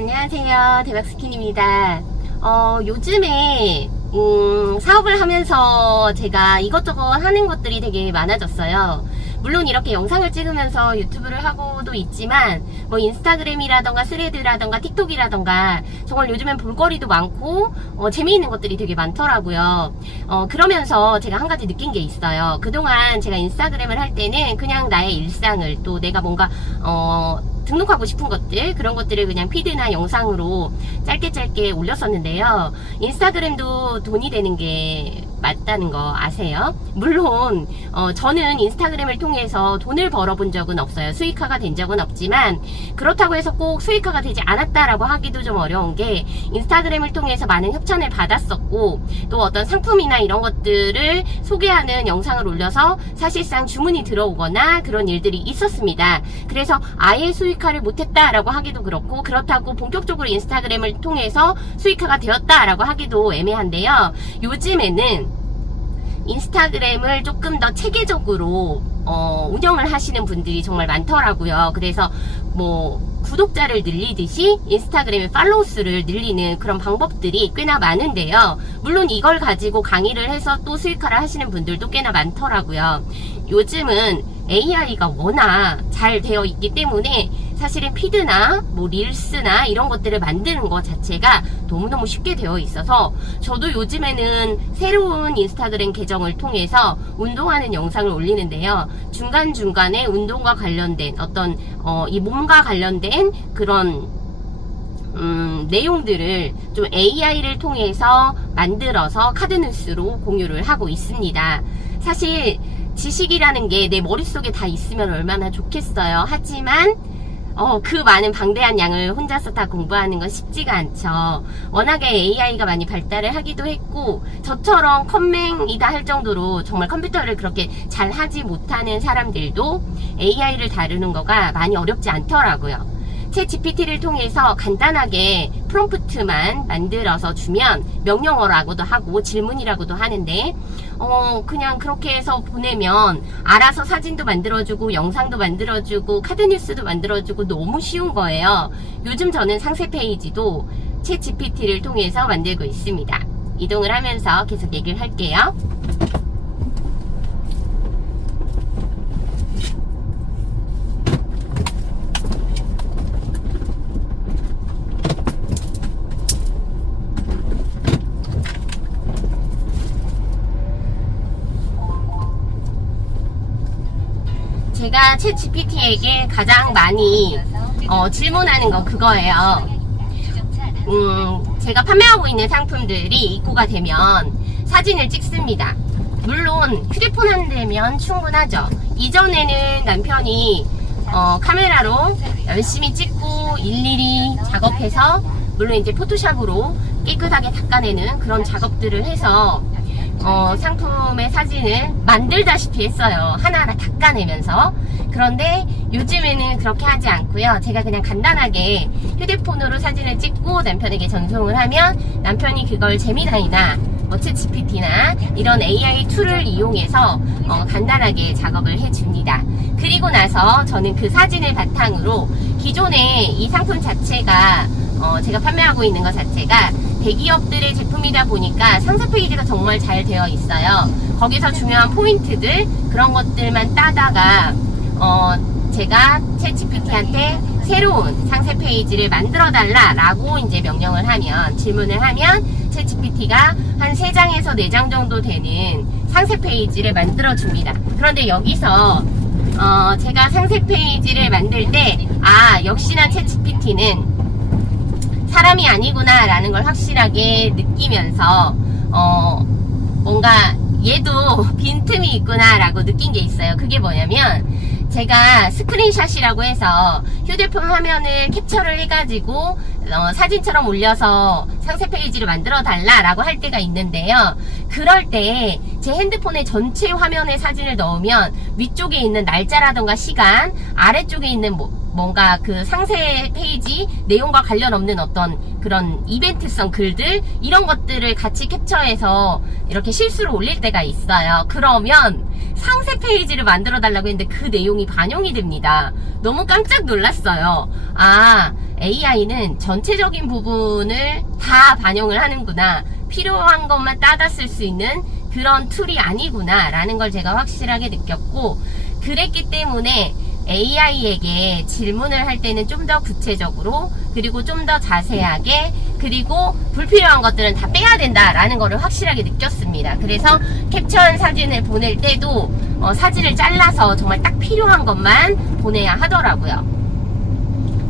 안녕하세요. 대박스킨입니다. 요즘에 사업을 하면서 제가 이것저것 하는 것들이 되게 많아졌어요. 물론 이렇게 영상을 찍으면서 유튜브를 하고도 있지만 뭐 인스타그램이라던가 스레드라던가 틱톡이라던가 정말 요즘엔 볼거리도 많고 재미있는 것들이 되게 많더라고요. 그러면서 제가 한 가지 느낀 게 있어요. 그동안 제가 인스타그램을 할 때는 그냥 나의 일상을, 또 내가 뭔가 등록하고 싶은 것들, 그런 것들을 그냥 피드나 영상으로 짧게 올렸었는데요. 인스타그램도 돈이 되는 게 맞다는 거 아세요? 물론 저는 인스타그램을 통해서 돈을 벌어본 적은 없어요. 수익화가 된 적은 없지만, 그렇다고 해서 꼭 수익화가 되지 않았다라고 하기도 좀 어려운 게, 인스타그램을 통해서 많은 협찬을 받았었고, 또 어떤 상품이나 이런 것들을 소개하는 영상을 올려서 사실상 주문이 들어오거나 그런 일들이 있었습니다. 그래서 아예 수익화를 못했다라고 하기도 그렇고, 그렇다고 본격적으로 인스타그램을 통해서 수익화가 되었다라고 하기도 애매한데요. 요즘에는 인스타그램을 조금 더 체계적으로 운영을 하시는 분들이 정말 많더라고요. 그래서 뭐 구독자를 늘리듯이 인스타그램의 팔로우 수를 늘리는 그런 방법들이 꽤나 많은데요. 물론 이걸 가지고 강의를 해서 또 수익화를 하시는 분들도 꽤나 많더라고요. 요즘은 AI가 워낙 잘 되어 있기 때문에 사실은 피드나 뭐 릴스나 이런 것들을 만드는 것 자체가 너무너무 쉽게 되어 있어서, 저도 요즘에는 새로운 인스타그램 계정을 통해서 운동하는 영상을 올리는데요. 중간중간에 운동과 관련된 어떤 이 몸과 관련된 그런 내용들을 좀 AI를 통해서 만들어서 카드뉴스로 공유를 하고 있습니다. 사실 지식이라는 게 내 머릿속에 다 있으면 얼마나 좋겠어요. 하지만 그 많은 방대한 양을 혼자서 다 공부하는 건 쉽지가 않죠. 워낙에 AI가 많이 발달을 하기도 했고, 저처럼 컴맹이다 할 정도로 정말 컴퓨터를 그렇게 잘 하지 못하는 사람들도 AI를 다루는 거가 많이 어렵지 않더라고요. 챗 GPT를 통해서 간단하게 프롬프트만 만들어서 주면 명령어라고도 하고 질문이라고도 하는데, 그냥 그렇게 해서 보내면 알아서 사진도 만들어주고 영상도 만들어주고 카드뉴스도 만들어주고 너무 쉬운 거예요. 요즘 저는 상세 페이지도 챗 GPT를 통해서 만들고 있습니다. 이동을 하면서 계속 얘기를 할게요. 제가 챗 GPT에게 가장 많이 질문하는 거 그거예요. 제가 판매하고 있는 상품들이 입고가 되면 사진을 찍습니다. 물론 휴대폰 한 대면 충분하죠. 이전에는 남편이 카메라로 열심히 찍고 일일이 작업해서, 물론 이제 포토샵으로 깨끗하게 닦아내는 그런 작업들을 해서 상품의 사진을 만들다시피 했어요. 하나하나 닦아내면서. 그런데 요즘에는 그렇게 하지 않고요. 제가 그냥 간단하게 휴대폰으로 사진을 찍고 남편에게 전송을 하면, 남편이 그걸 제미나이나 챗 GPT나 이런 AI 툴을 이용해서 간단하게 작업을 해줍니다. 그리고 나서 저는 그 사진을 바탕으로 기존에 이 상품 자체가 제가 판매하고 있는 것 자체가 대기업들의 제품이다 보니까 상세 페이지가 정말 잘 되어 있어요. 거기서 중요한 포인트들, 그런 것들만 따다가 제가 챗 GPT한테 새로운 상세 페이지를 만들어 달라라고 이제 명령을 하면, 질문을 하면 챗 GPT가 한 3장에서 4장 정도 되는 상세 페이지를 만들어 줍니다. 그런데 여기서 제가 상세 페이지를 만들 때 역시나 챗 GPT는 사람이 아니구나 라는 걸 확실하게 느끼면서 뭔가 얘도 빈틈이 있구나 라고 느낀 게 있어요. 그게 뭐냐면, 제가 스크린샷이라고 해서 휴대폰 화면을 캡처를 해가지고 사진처럼 올려서 상세 페이지를 만들어 달라라고 할 때가 있는데요. 그럴 때 제 핸드폰의 전체 화면에 사진을 넣으면 위쪽에 있는 날짜라던가 시간, 아래쪽에 있는 뭔가 그 상세 페이지 내용과 관련 없는 어떤 그런 이벤트성 글들, 이런 것들을 같이 캡처해서 이렇게 실수로 올릴 때가 있어요. 그러면 상세 페이지를 만들어 달라고 했는데 그 내용이 반영이 됩니다. 너무 깜짝 놀랐어요. AI는 전체적인 부분을 다 반영을 하는구나, 필요한 것만 따다 쓸 수 있는 그런 툴이 아니구나 라는 걸 제가 확실하게 느꼈고, 그랬기 때문에 AI에게 질문을 할 때는 좀 더 구체적으로, 그리고 좀 더 자세하게, 그리고 불필요한 것들은 다 빼야 된다라는 거를 확실하게 느꼈습니다. 그래서 캡처한 사진을 보낼 때도 사진을 잘라서 정말 딱 필요한 것만 보내야 하더라고요.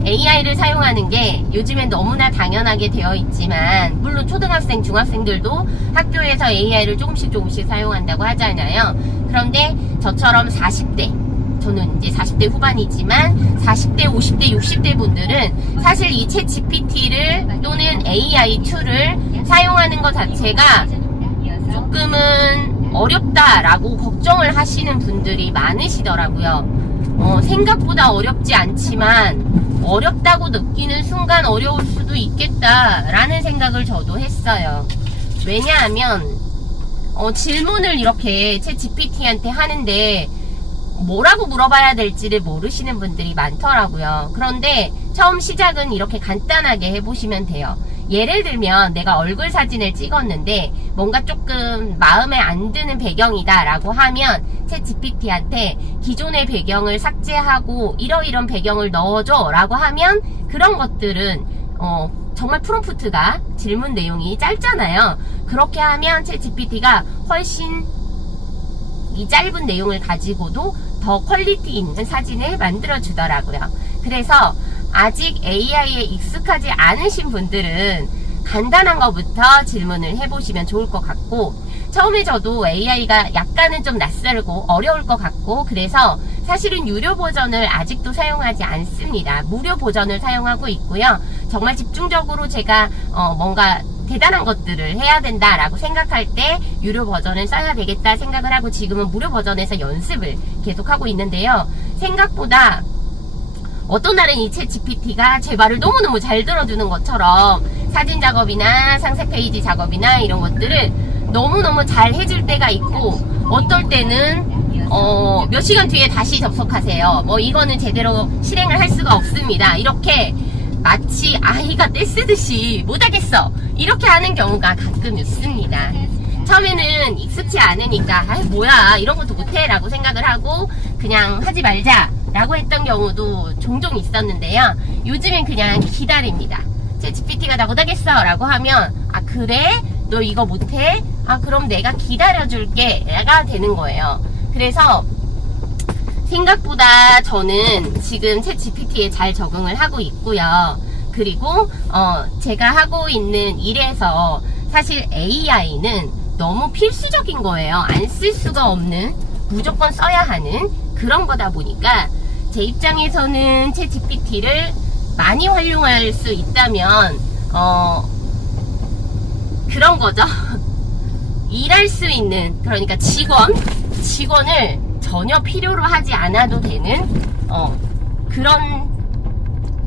AI를 사용하는 게 요즘엔 너무나 당연하게 되어 있지만, 물론 초등학생, 중학생들도 학교에서 AI를 조금씩 사용한다고 하잖아요. 그런데 저처럼 40대, 저는 이제 40대 후반이지만 40대, 50대, 60대 분들은 사실 이 챗 GPT를 또는 AI 툴을 사용하는 것 자체가 조금은 어렵다라고 걱정을 하시는 분들이 많으시더라고요. 생각보다 어렵지 않지만 어렵다고 느끼는 순간 어려울 수도 있겠다라는 생각을 저도 했어요. 왜냐하면 질문을 이렇게 챗 GPT한테 하는데 뭐라고 물어봐야 될지를 모르시는 분들이 많더라고요. 그런데 처음 시작은 이렇게 간단하게 해보시면 돼요. 예를 들면 내가 얼굴 사진을 찍었는데 뭔가 조금 마음에 안 드는 배경이다 라고 하면 챗 GPT한테 기존의 배경을 삭제하고 이러이런 배경을 넣어줘 라고 하면, 그런 것들은 정말 프롬프트가, 질문 내용이 짧잖아요. 그렇게 하면 챗 GPT가 훨씬 이 짧은 내용을 가지고도 더 퀄리티 있는 사진을 만들어 주더라고요. 그래서 아직 AI에 익숙하지 않으신 분들은 간단한 것부터 질문을 해보시면 좋을 것 같고, 처음에 저도 AI가 약간은 좀 낯설고 어려울 것 같고, 그래서 사실은 유료 버전을 아직도 사용하지 않습니다. 무료 버전을 사용하고 있고요. 정말 집중적으로 제가 뭔가 대단한 것들을 해야 된다라고 생각할 때 유료 버전을 써야 되겠다 생각을 하고 지금은 무료 버전에서 연습을 계속하고 있는데요. 생각보다 어떤 날은 이 챗 GPT가 제 말을 너무너무 잘 들어주는 것처럼 사진 작업이나 상세 페이지 작업이나 이런 것들을 너무너무 잘 해줄 때가 있고, 어떨 때는 몇 시간 뒤에 다시 접속하세요. 이거는 제대로 실행을 할 수가 없습니다. 이렇게 마치 아이가 떼쓰듯이 못하겠어 이렇게 하는 경우가 가끔 있습니다. 처음에는 익숙치 않으니까 뭐야 이런 것도 못해 라고 생각을 하고 그냥 하지 말자 라고 했던 경우도 종종 있었는데요. 요즘엔 그냥 기다립니다. 제 GPT가 나 못하겠어 라고 하면, 아 그래? 너 이거 못해? 아 그럼 내가 기다려줄게 가 되는 거예요. 그래서 생각보다 저는 지금 챗 GPT에 잘 적응을 하고 있고요. 그리고 제가 하고 있는 일에서 사실 AI는 너무 필수적인 거예요. 안 쓸 수가 없는, 무조건 써야 하는 그런 거다 보니까 제 입장에서는 챗 GPT를 많이 활용할 수 있다면 그런 거죠. 일할 수 있는, 그러니까 직원을 전혀 필요로 하지 않아도 되는 그런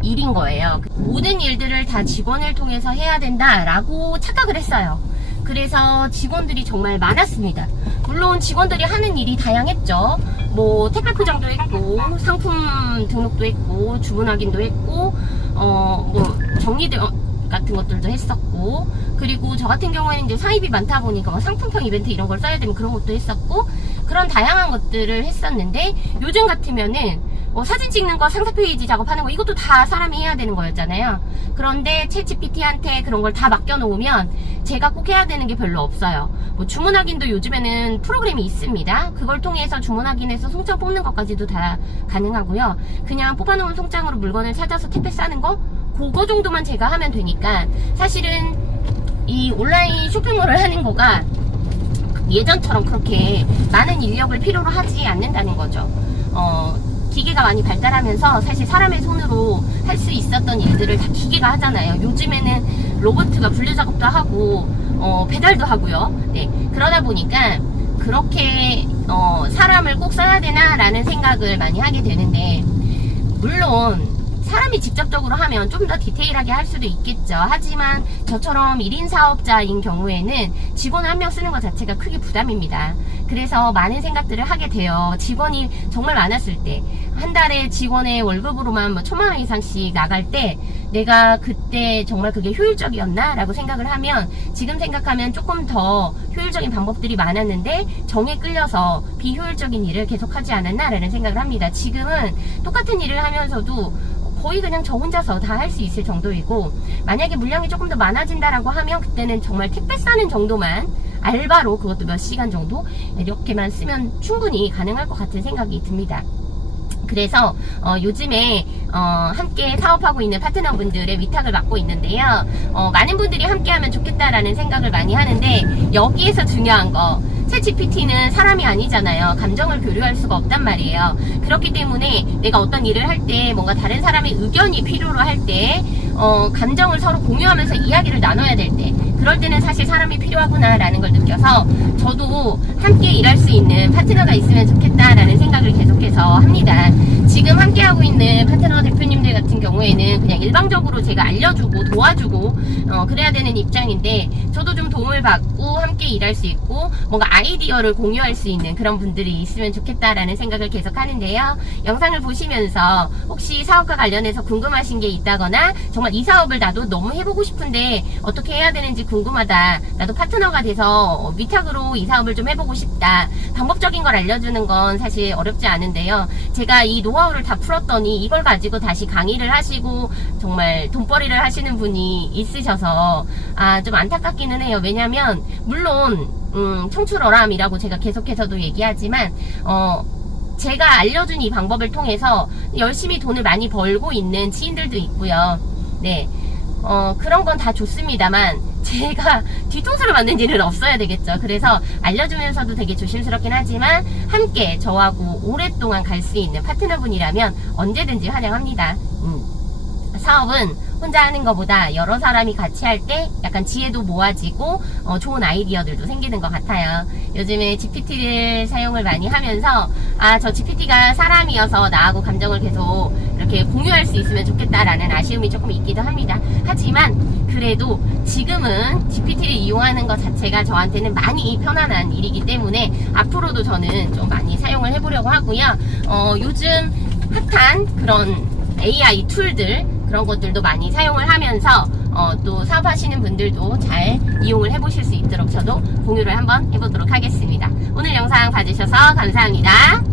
일인 거예요. 모든 일들을 다 직원을 통해서 해야 된다라고 착각을 했어요. 그래서 직원들이 정말 많았습니다. 물론 직원들이 하는 일이 다양했죠. 뭐 택배 포장도 했고, 상품 등록도 했고, 주문 확인도 했고, 뭐 정리 같은 것들도 했었고, 그리고 저 같은 경우에는 이제 사입이 많다 보니까 뭐 상품평 이벤트 이런 걸 써야 되면 그런 것도 했었고, 그런 다양한 것들을 했었는데, 요즘 같으면은 사진 찍는 거, 상세 페이지 작업하는 거, 이것도 다 사람이 해야 되는 거였잖아요. 그런데 챗 GPT한테 그런 걸 다 맡겨놓으면 제가 꼭 해야 되는 게 별로 없어요. 뭐 주문 확인도 요즘에는 프로그램이 있습니다. 그걸 통해서 주문 확인해서 송장 뽑는 것까지도 다 가능하고요. 그냥 뽑아놓은 송장으로 물건을 찾아서 택배 싸는 거, 그거 정도만 제가 하면 되니까, 사실은 이 온라인 쇼핑몰을 하는 거가 예전처럼 그렇게 많은 인력을 필요로 하지 않는다는 거죠. 기계가 많이 발달하면서 사실 사람의 손으로 할 수 있었던 일들을 다 기계가 하잖아요. 요즘에는 로봇가 분류 작업도 하고 배달도 하고요. 네, 그러다 보니까 그렇게 사람을 꼭 써야 되나 라는 생각을 많이 하게 되는데, 물론 사람이 직접적으로 하면 좀 더 디테일하게 할 수도 있겠죠. 하지만 저처럼 1인 사업자인 경우에는 직원 한 명 쓰는 것 자체가 크게 부담입니다. 그래서 많은 생각들을 하게 돼요. 직원이 정말 많았을 때, 한 달에 직원의 월급으로만 뭐 1,000만 원 이상씩 나갈 때 내가 그때 정말 그게 효율적이었나? 라고 생각을 하면 지금 생각하면 조금 더 효율적인 방법들이 많았는데 정에 끌려서 비효율적인 일을 계속하지 않았나? 라는 생각을 합니다. 지금은 똑같은 일을 하면서도 거의 그냥 저 혼자서 다 할 수 있을 정도이고, 만약에 물량이 조금 더 많아진다라고 하면 그때는 정말 택배 싸는 정도만 알바로, 그것도 몇 시간 정도 이렇게만 쓰면 충분히 가능할 것 같은 생각이 듭니다. 그래서 요즘에 함께 사업하고 있는 파트너분들의 위탁을 맡고 있는데요. 많은 분들이 함께하면 좋겠다라는 생각을 많이 하는데, 여기에서 중요한 거, 챗GPT는 사람이 아니잖아요. 감정을 교류할 수가 없단 말이에요. 그렇기 때문에 내가 어떤 일을 할 때 뭔가 다른 사람의 의견이 필요로 할 때 감정을 서로 공유하면서 이야기를 나눠야 될 때, 그럴 때는 사실 사람이 필요하구나라는 걸 느껴서 저도 함께 일할 수 있는 파트너가 있으면 좋겠다라는 생각을 계속해서 합니다. 지금 함께하고 있는 파트너 대표님들 같은 경우에는 그냥 일방적으로 제가 알려주고 도와주고 그래야 되는 입장인데, 저도 좀 도움을 받고 함께 일할 수 있고 뭔가 아이디어를 공유할 수 있는 그런 분들이 있으면 좋겠다라는 생각을 계속 하는데요. 영상을 보시면서 혹시 사업과 관련해서 궁금하신 게 있다거나, 정말 이 사업을 나도 너무 해보고 싶은데 어떻게 해야 되는지 궁금하다, 나도 파트너가 돼서 위탁으로 이 사업을 좀 해보고 싶다, 방법적인 걸 알려주는 건 사실 어렵지 않은데요. 제가 이 노하우를 다 풀었더니 이걸 가지고 다시 강의를 하시고 정말 돈벌이를 하시는 분이 있으셔서 좀 안타깝기는 해요. 왜냐면 물론 청출어람이라고 제가 계속해서도 얘기하지만 제가 알려준 이 방법을 통해서 열심히 돈을 많이 벌고 있는 지인들도 있고요. 네, 그런 건 다 좋습니다만 제가 뒤통수를 맞는 일은 없어야 되겠죠. 그래서 알려주면서도 되게 조심스럽긴 하지만 함께 저하고 오랫동안 갈 수 있는 파트너분이라면 언제든지 환영합니다. 사업은 혼자 하는 것보다 여러 사람이 같이 할 때 약간 지혜도 모아지고 좋은 아이디어들도 생기는 것 같아요. 요즘에 GPT를 사용을 많이 하면서 저 GPT가 사람이어서 나하고 감정을 계속 이렇게 공유할 수 있으면 좋겠다라는 아쉬움이 조금 있기도 합니다. 하지만 그래도 지금은 GPT를 이용하는 것 자체가 저한테는 많이 편안한 일이기 때문에 앞으로도 저는 좀 많이 사용을 해보려고 하고요. 요즘 핫한 그런 AI 툴들, 그런 것들도 많이 사용을 하면서 또 사업하시는 분들도 잘 이용을 해보실 수 있도록 저도 공유를 한번 해보도록 하겠습니다. 오늘 영상 봐주셔서 감사합니다.